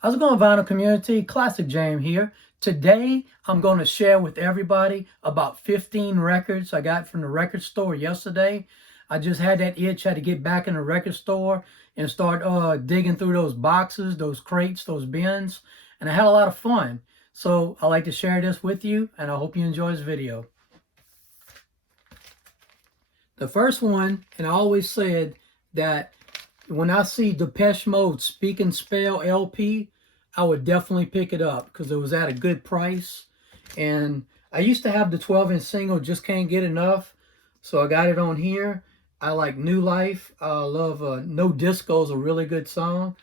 How's it going, vinyl community? Classic Jam here. Today, I'm going to share with everybody about 15 records I got from the record store yesterday. I just had that itch, had to get back in the record store and start digging through those boxes, those crates, those bins, and I had a lot of fun. So I like to share this with you, and I hope you enjoy this video. The first one, and I always said that when I see Depeche Mode Speak and Spell LP, I would definitely pick it up because it was at a good price. And I used to have the 12-inch single, Just Can't Get Enough, so I got it on here. I like New Life. I love No Disco is a really good song.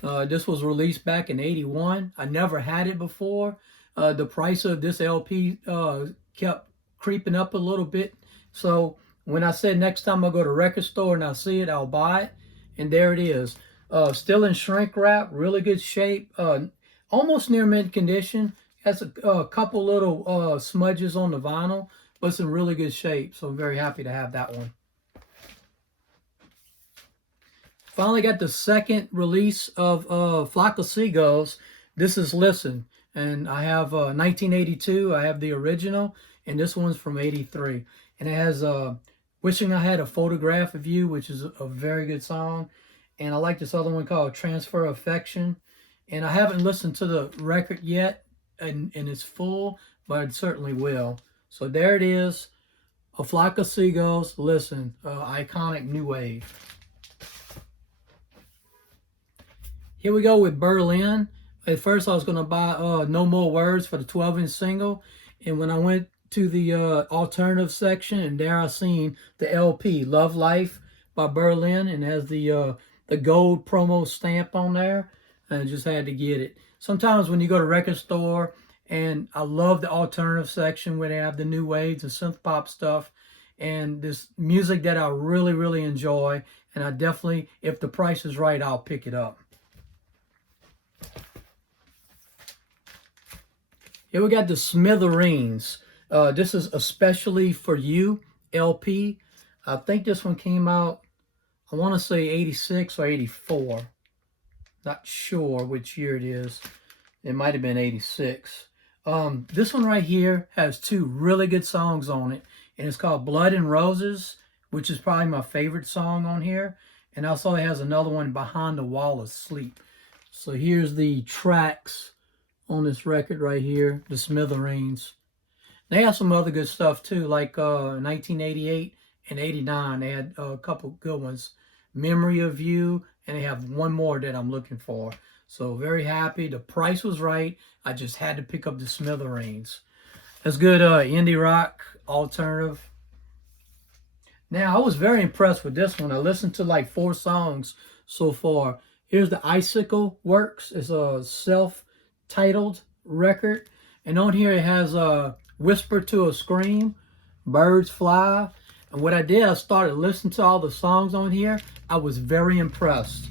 This was released back in '81. I never had it before. The price of this LP kept creeping up a little bit. So when I said next time I go to a record store and I see it, I'll buy it. And there it is. Still in shrink wrap, really good shape. Almost near mint condition. Has a couple little smudges on the vinyl, but it's in really good shape. So I'm very happy to have that one. Finally got the second release of Flock of Seagulls. This is Listen. And I have 1982. I have the original. And this one's from '83. And it has Wishing I Had a Photograph of You, which is a very good song. And I like this other one called Transfer Affection. And I haven't listened to the record yet in its full, but I certainly will. So there it is. A Flock of Seagulls, Listen. Iconic new wave. Here we go with Berlin. At first I was going to buy No More Words for the 12-inch single. And when I went to the alternative section, and there I seen the LP Love Life by Berlin, and has the gold promo stamp on there, and I just had to get it. Sometimes when you go to a record store, and I love the alternative section where they have the new waves and synthpop stuff, and this music that I really enjoy, and I definitely, if the price is right, I'll pick it up. Here we got the Smithereens. This is Especially for You LP. I think this one came out, I want to say '86 or '84. Not sure which year it is. It might have been '86. This one right here has two really good songs on it. And it's called Blood and Roses, which is probably my favorite song on here. And also it has another one, Behind the Wall of Sleep. So here's the tracks on this record right here, the Smithereens. They have some other good stuff too, like 1988 and '89. They had a couple good ones. Memory of You, and they have one more that I'm looking for. So very happy. The price was right. I just had to pick up the Smithereens. That's good indie rock, alternative. Now, I was very impressed with this one. I listened to like 4 songs so far. Here's the Icicle Works. It's a self-titled record. And on here it has Whisper to a Scream, Birds Fly. And what I did, I started listening to all the songs on here. I was very impressed.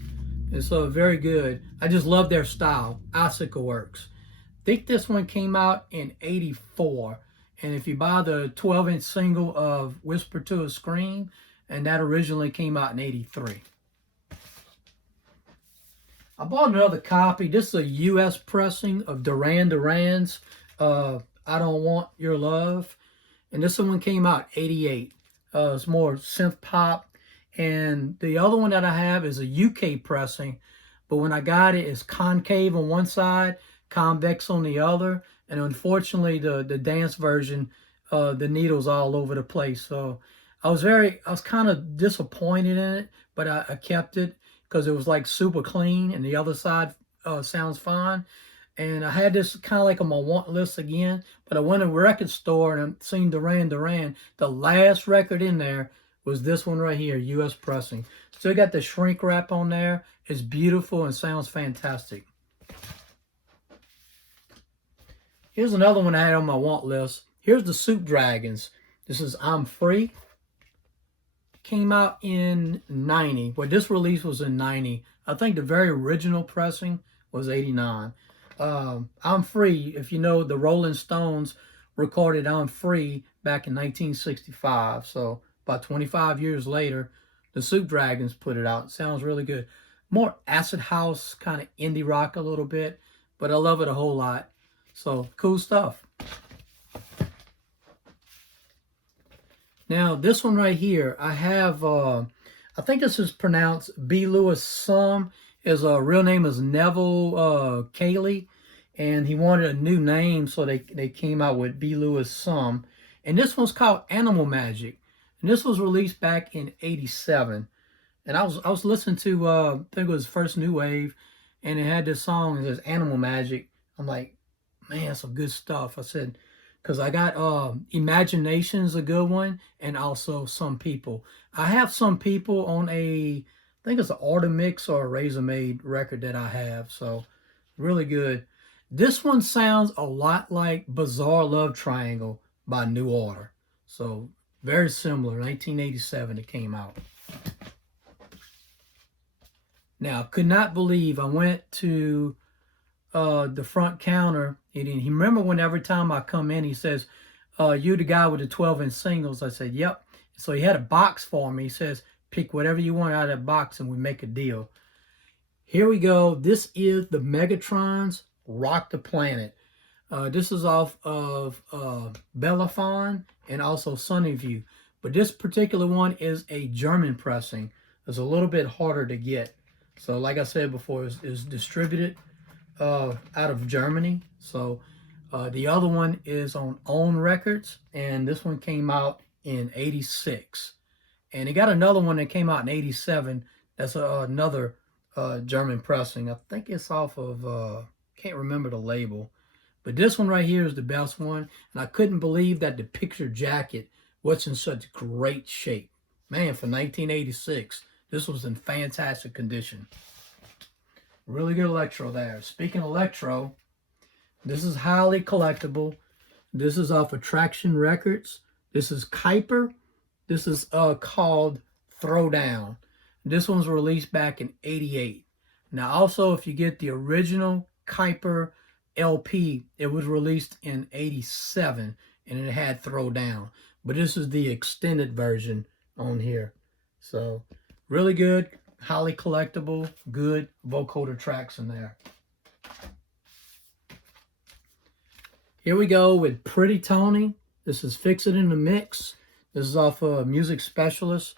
And so very good. I just love their style. Icicle Works. I think this one came out in '84. And if you buy the 12-inch single of Whisper to a Scream, and that originally came out in '83. I bought another copy. This is a U.S. pressing of Duran Duran's I Don't Want Your Love. And this one came out '88. It's more synth pop. And the other one that I have is a UK pressing. But when I got it, it's concave on one side, convex on the other. And unfortunately, the dance version, the needle's all over the place. So I was kind of disappointed in it, but I kept it because it was like super clean and the other side sounds fine. And I had this kind of like on my want list again, but I went to a record store and I seen Duran Duran. The last record in there was this one right here, U.S. pressing. Still got the shrink wrap on there. It's beautiful and sounds fantastic. Here's another one I had on my want list. Here's the Soup Dragons. This is I'm Free. Came out in '90. Well, this release was in '90. I think the very original pressing was '89. I'm Free, if you know, the Rolling Stones recorded I'm Free back in 1965. So about 25 years later, the Soup Dragons put it out. It sounds really good. more acid house, kind of indie rock a little bit, but I love it a whole lot. So cool stuff. Now this one right here, I have, I think this is pronounced B. Lewis Sum. His real name is Neville Cayley, and he wanted a new name, so they came out with B. Lewis Sum. And this one's called Animal Magic, and this was released back in '87. And I was listening to I think it was First New Wave, and it had this song that says Animal Magic. I'm like, man, some good stuff. I said, because I got Imagination's a good one, and also Some People. I have Some People on I think it's an Auto Mix or a Razor Made record that I have. So really good. This one sounds a lot like Bizarre Love Triangle by New Order. So very similar. 1987 it came out. Now, could not believe I went to the front counter. He remember when every time I come in, he says, you the guy with the 12-inch singles? I said, yep. So he had a box for me. He says, pick whatever you want out of that box and we make a deal. Here we go. This is the Megatron's Rock the Planet. This is off of Bellafon and also Sunnyview. But this particular one is a German pressing. It's a little bit harder to get. So like I said before, it's distributed out of Germany. So the other one is on Own Records, and this one came out in '86. And he got another one that came out in '87. That's another German pressing. I think it's off of, can't remember the label. But this one right here is the best one. And I couldn't believe that the picture jacket was in such great shape. Man, for 1986, this was in fantastic condition. Really good Electro there. Speaking of Electro, this is highly collectible. This is off of Traction Records. This is Kuiper. This is called Throwdown. This one's released back in '88. Now also, if you get the original Kuiper LP, it was released in '87 and it had Throwdown. But this is the extended version on here. So really good, highly collectible, good vocoder tracks in there. Here we go with Pretty Tony. This is Fix It in the Mix. This is off of Music Specialist.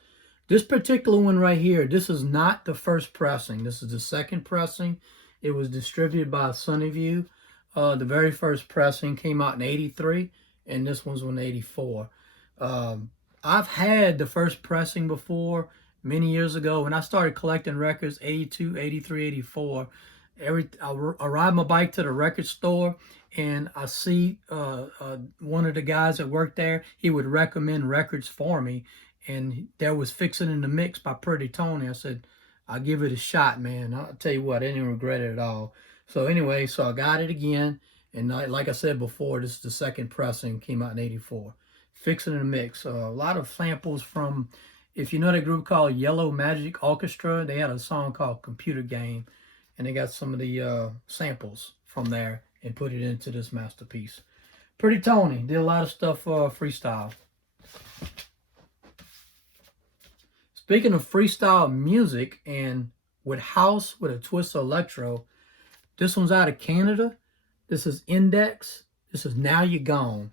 This particular one right here, this is not the first pressing. This is the second pressing. It was distributed by Sunnyview. The very first pressing came out in '83, and this one's in '84. I've had the first pressing before many years ago when I started collecting records, '82, '83, '84. I ride my bike to the record store, and I see one of the guys that worked there. He would recommend records for me, and there was Fixin' in the Mix by Pretty Tony. I said, I'll give it a shot, man. I'll tell you what, I didn't regret it at all. So anyway, so I got it again, and like I said before, this is the second pressing, came out in '84. Fixin' in the Mix. A lot of samples from, if you know that group called Yellow Magic Orchestra, they had a song called Computer Game, and they got some of the samples from there and put it into this masterpiece. Pretty Tony did a lot of stuff freestyle. Speaking of freestyle music and with house with a twist of electro, this one's out of Canada. This is Index. This is Now You're Gone.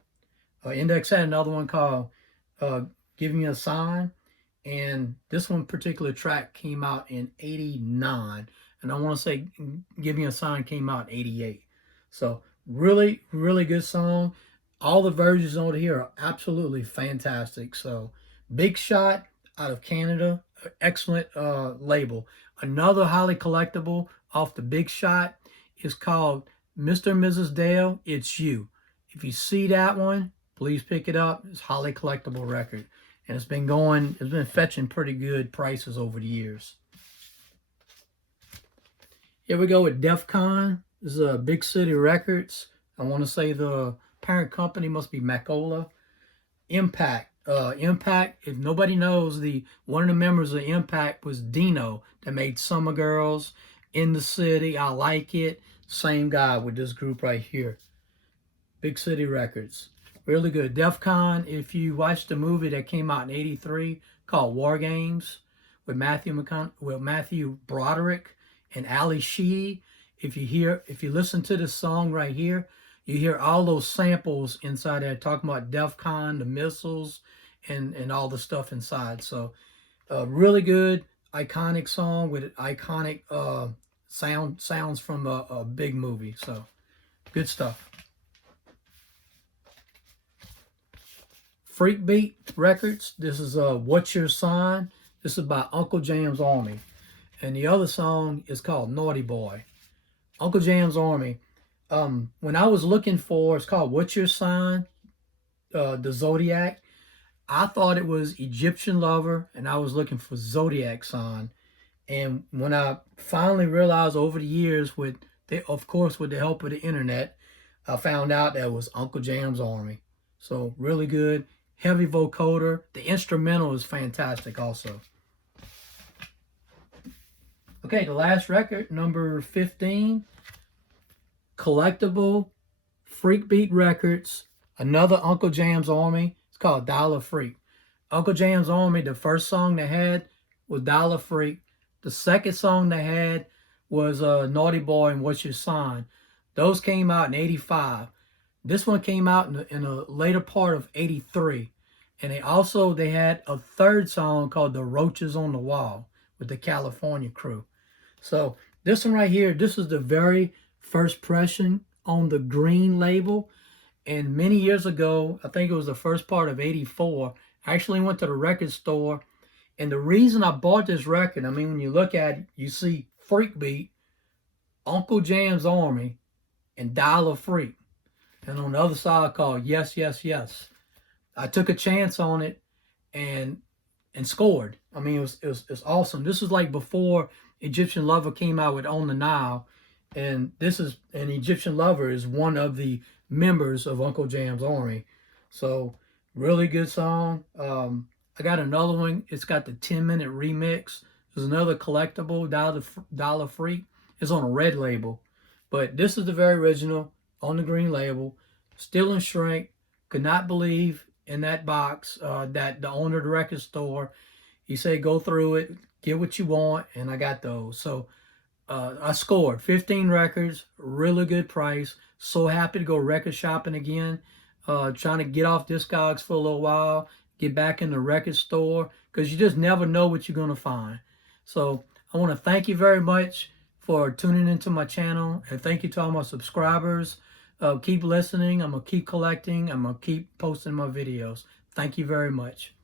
Index had another one called Give Me a Sign. And this one particular track came out in '89. And I want to say Give Me a Sign came out in '88. So really, really good song. All the versions over here are absolutely fantastic. So Big Shot out of Canada, excellent label. Another highly collectible off the Big Shot is called Mr. and Mrs. Dale, It's You. If you see that one, please pick it up. It's a highly collectible record. And it's been fetching pretty good prices over the years. Here we go with Defcon. This is Big City Records. I want to say the parent company must be Macola. Impact. Impact, if nobody knows, one of the members of Impact was Dino that made Summer Girls, In the City, I Like It. Same guy with this group right here. Big City Records. Really good. Defcon, if you watched the movie that came out in '83 called War Games with Matthew Broderick, and Ali She. If you listen to this song right here, you hear all those samples inside there talking about DEF CON, the missiles, and all the stuff inside. So really good, iconic song with iconic sounds from a big movie. So good stuff. Freak Beat Records. This is What's Your Sign? This is by Uncle Jam's Army. And the other song is called Naughty Boy. Uncle Jam's Army. When I was looking for, it's called What's Your Sign? The Zodiac. I thought it was Egyptian Lover, and I was looking for Zodiac Sign. And when I finally realized over the years, of course, with the help of the internet, I found out that was Uncle Jam's Army. So really good. Heavy vocoder. The instrumental is fantastic also. Okay, the last record, number 15. Collectible Freak Beat Records. Another Uncle Jam's Army. It's called Dollar Freak. Uncle Jam's Army, the first song they had was Dollar Freak. The second song they had was Naughty Boy and What's Your Sign. Those came out in 85. This one came out in the later part of 83. And they had a third song called The Roaches on the Wall with the California Crew. So this one right here, this is the very first pressing on the green label. And many years ago, I think it was the first part of 84, I actually went to the record store. And the reason I bought this record, I mean, when you look at it, you see Freak Beat, Uncle Jam's Army, and Dollar Freak. And on the other side called Yes, Yes, Yes. I took a chance on it and scored. I mean, it was awesome. This was like before Egyptian Lover came out with On the Nile. And an Egyptian Lover is one of the members of Uncle Jam's Army. So really good song. I got another one. It's got the 10-minute remix. There's another collectible, Dollar Freak. It's on a red label. But this is the very original on the green label. Still in shrink. Could not believe in that box that the owner of the record store, he said, go through it, get what you want, and I got those. So I scored 15 records, really good price. So happy to go record shopping again. Trying to get off Discogs for a little while, get back in the record store, because you just never know what you're going to find. So I want to thank you very much for tuning into my channel, and thank you to all my subscribers. Keep listening. I'm going to keep collecting. I'm going to keep posting my videos. Thank you very much.